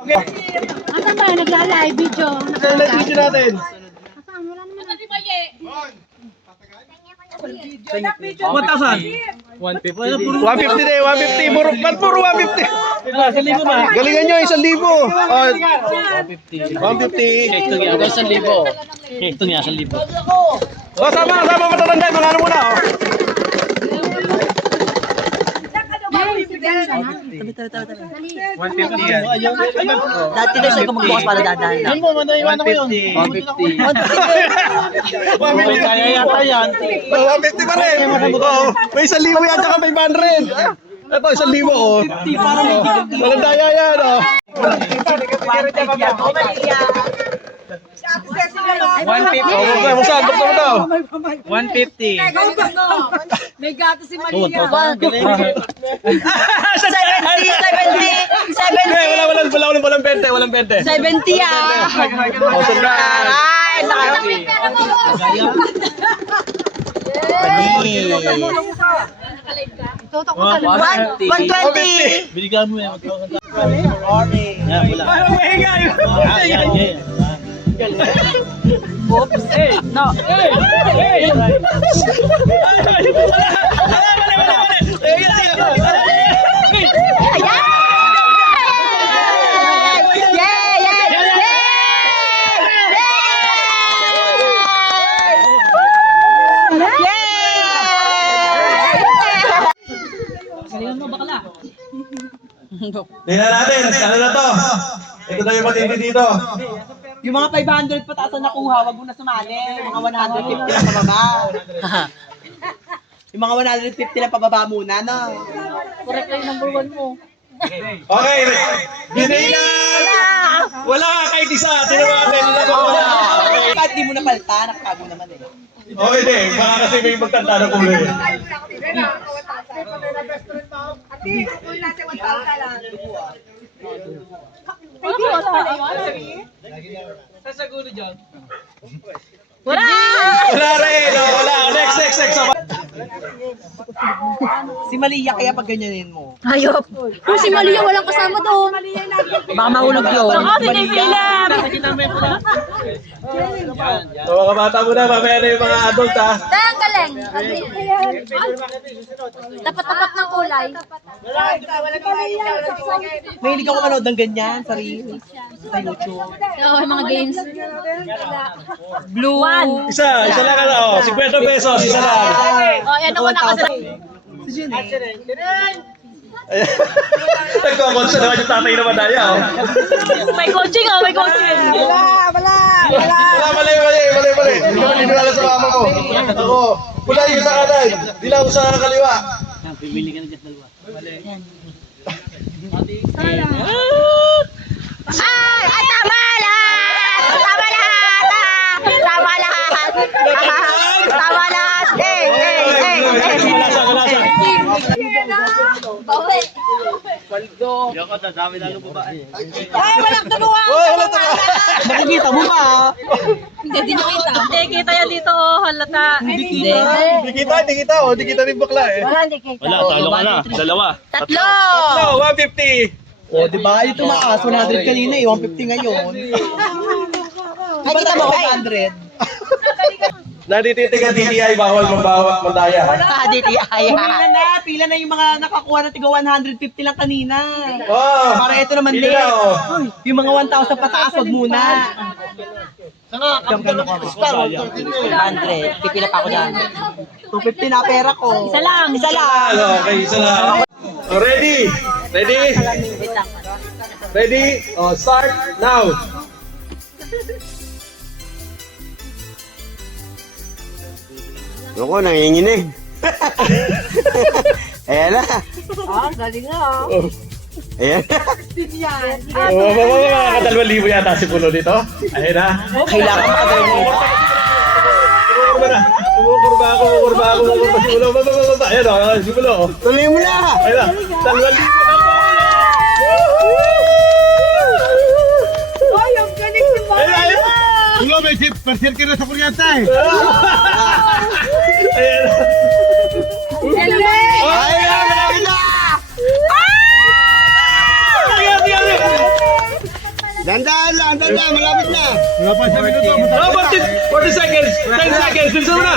Asan ba? Nagla-live video. Nagla-live video natin. Asan? Wala naman. 1,000. 150. 150 din, 150. Ba't puro 150? Galingan nyo, 1,000. 150. Ito nga, 1,000. Ito nga, 1,000. Sama matatanda, mga ano muna. Dati na siya kumagbukas para dadaan na. 150. 150 pa rin. May 1,000 yan, tsaka 500. Ito, 1,000 oh. Walang daya yan, oh. 150. May gato si Maria. 70. Walang 20. 70 ah. Oh, sandal. Ay, Toto ko talaga. 120. Binigyan mo yan. Mahiga yun. Oops. No. Tingnan natin, ano na to? Ito na yung matindi dito. Yung mga 500 pataas na nakuha, wag mo na sumali. Yung mga 150 na pababa. Yung mga 150 na pababa muna, no? Correct lang yung number 1 mo. Okay, binay na! Wala kahit isa, tinawagan nila ba wala? Kahit di mo na palta, nakatago naman eh. Okay din, baka kasi may magtanda na kulay. Wala! Wala rin, wala. Next. Si Malia kaya pag ganyanin mo. Hayop. Kung si Malia walang kasama doon. Baka mahulog yun. Ako, sinisilip! So mga bata muna, mamaya na yung mga adult ha. Dahang galing. Tapat-tapat ng kulay. May hindi ka manood ng ganyan sa Reels, sa YouTube. Oo, mga games. Blue. Isa lang ano, 50 pesos, isa lang. Oh, yan ako nakasala. Nagkakonsya naman yung tatay na madaya oh. May coaching oh, may coaching. Wala, mali. Hindi ka maniniwala sa mama mo. Ako, pula yung sa kanan, dilaw sa kaliwa. Bibili ka na dyan dalawa. Ay, tama lahat! Tama lahat! Tama lahat! Tama lahat! Kalasa. Yoko, dadami lalo babae. Ay, walang tulungan! Nakikita mo ba? Hindi nakita. Hindi, kita yan dito oh, halata. Hindi. Di kita oh, di kita rin bakla eh. Wala, hindi kita. Wala, talo ka na. Dalawa. Tatlo! No, 150. O, di ba? Yung tumaas, 100 kanina eh, 150 ngayon. Ay, kita mo, 100. Natititigan DTI, bawal mandaya ha. DTI. Pila na yung mga nakakuha na tiga 150 lang kanina. Oh, Para ito naman pila din. na, oh. Yung mga 1,000 pataas, wag muna. Saan ka? 100. Pipila pa ako dyan. 250 na pera ko. Isa lang. Isa lang. Okay, isa lang. So, ready? Oh, start now. Ako, nanginginig. Ayan na. Galing nga. Ayan na. Makakadalawang libo yata si Puno dito. Ayun na. Kailangan makadala mo. Kumukurba ako. Baba. Ayan o, si Puno. Tuloy mo na. Ayun na. 2,000 na po. Ay, ang galing ni Ayun. Tulo, may percent ka na sa kuryanta eh. Ayun. Ayan, malaki na. Dandaan lang, malapit na. Wala pa 7 minuto. 40 seconds. 10 seconds. Bilisan mo na.